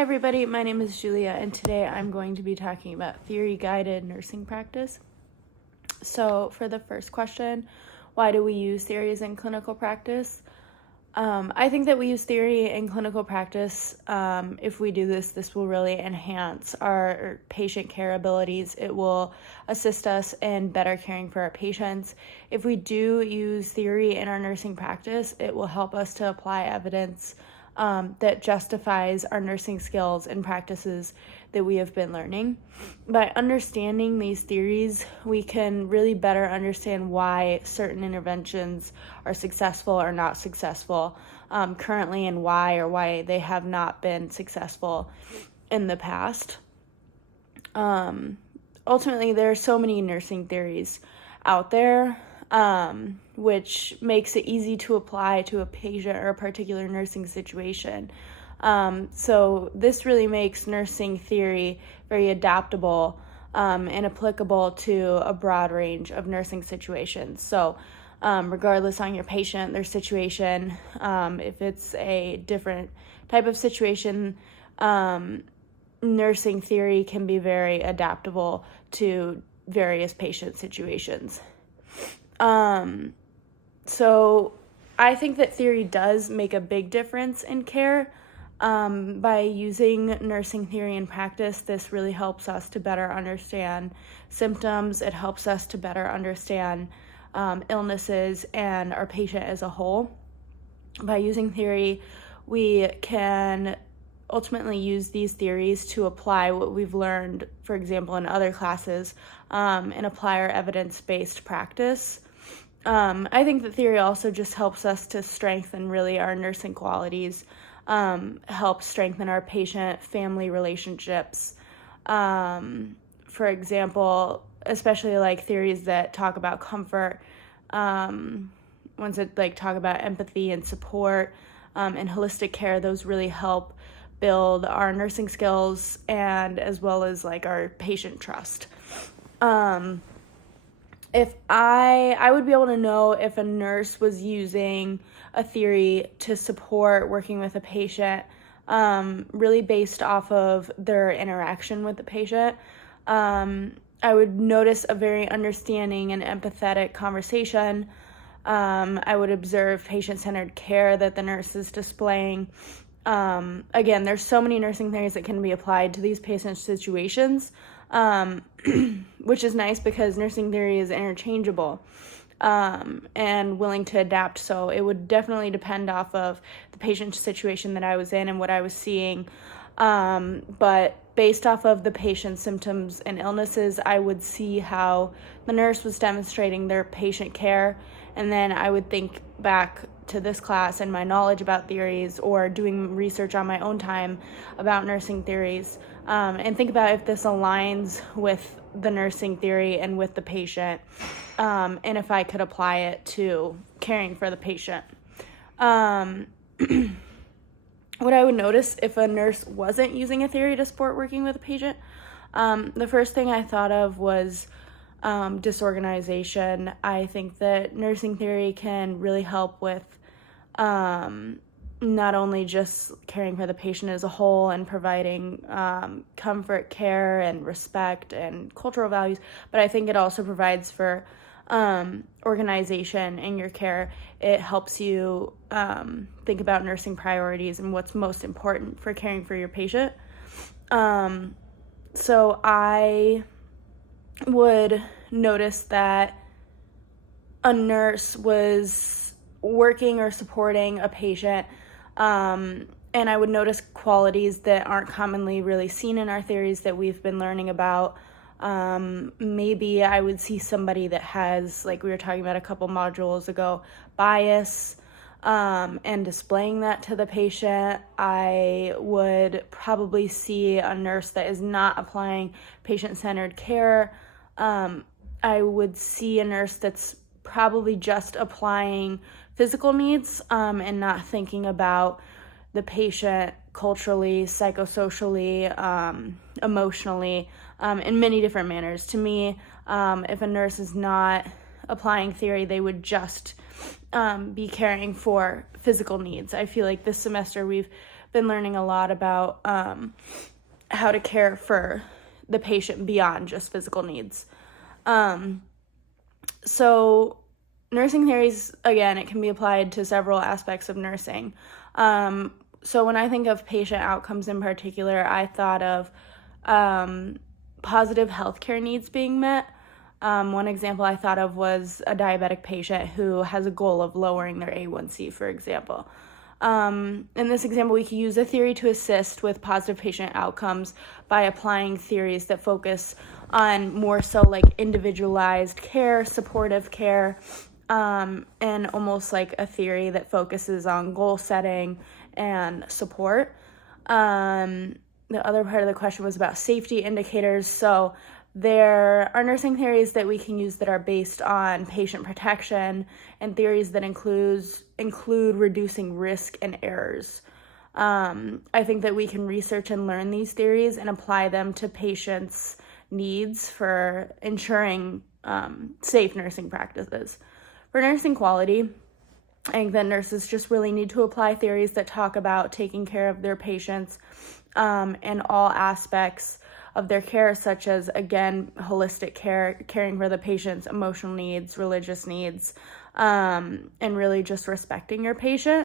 Hi everybody, my name is Julia and today I'm going to be talking about theory-guided nursing practice. So for the first question, why do we use theories in clinical practice? I think that we use theory in clinical practice. If we do this will really enhance our patient care abilities. It will assist us in better caring for our patients. If we do use theory in our nursing practice, it will help us to apply evidence that justifies our nursing skills and practices that we have been learning. By understanding these theories, we can really better understand why certain interventions are successful or not successful currently, and why they have not been successful in the past. Ultimately, there are so many nursing theories out there, which makes it easy to apply to a patient or a particular nursing situation. So this really makes nursing theory very adaptable and applicable to a broad range of nursing situations. So regardless on your patient, their situation, if it's a different type of situation, nursing theory can be very adaptable to various patient situations. So I think that theory does make a big difference in care. By using nursing theory in practice, this really helps us to better understand symptoms. It helps us to better understand illnesses and our patient as a whole. By using theory, we can ultimately use these theories to apply what we've learned, for example, in other classes, and apply our evidence-based practice. I think that theory also just helps us to strengthen really our nursing qualities, help strengthen our patient-family relationships. For example, especially like theories that talk about comfort, ones that like talk about empathy and support, and holistic care, those really help build our nursing skills and as well as like our patient trust. If I would be able to know if a nurse was using a theory to support working with a patient, really based off of their interaction with the patient. I would notice a very understanding and empathetic conversation. I would observe patient-centered care that the nurse is displaying. Again, there's so many nursing theories that can be applied to these patient situations, which is nice because nursing theory is interchangeable and willing to adapt. So it would definitely depend off of the patient situation that I was in and what I was seeing. But based off of the patient's symptoms and illnesses, I would see how the nurse was demonstrating their patient care. And then I would think back to this class and my knowledge about theories or doing research on my own time about nursing theories, and think about if this aligns with the nursing theory and with the patient, and if I could apply it to caring for the patient. What I would notice if a nurse wasn't using a theory to support working with a patient, the first thing I thought of was disorganization. I think that nursing theory can really help with not only just caring for the patient as a whole and providing comfort, care, and respect and cultural values, but I think it also provides for organization in your care. It helps you think about nursing priorities and what's most important for caring for your patient. So I would notice that a nurse was working or supporting a patient, and I would notice qualities that aren't commonly really seen in our theories that we've been learning about. Maybe I would see somebody that has, like we were talking about a couple modules ago, bias, and displaying that to the patient. I would probably see a nurse that is not applying patient-centered care. I would see a nurse that's probably just applying physical needs, and not thinking about the patient culturally, psychosocially, emotionally, in many different manners. To me, if a nurse is not applying theory, they would just be caring for physical needs. I feel like this semester we've been learning a lot about how to care for the patient beyond just physical needs. So nursing theories, again, it can be applied to several aspects of nursing. So when I think of patient outcomes in particular, I thought of positive healthcare needs being met. One example I thought of was a diabetic patient who has a goal of lowering their A1C, for example. In this example, we could use a theory to assist with positive patient outcomes by applying theories that focus on more so like individualized care, supportive care, and almost like a theory that focuses on goal setting and support. The other part of the question was about safety indicators. So there are nursing theories that we can use that are based on patient protection and theories that include reducing risk and errors. I think that we can research and learn these theories and apply them to patients' needs for ensuring safe nursing practices. For nursing quality, I think that nurses just really need to apply theories that talk about taking care of their patients in all aspects of their care, such as, again, holistic care, caring for the patient's emotional needs, religious needs, and really just respecting your patient.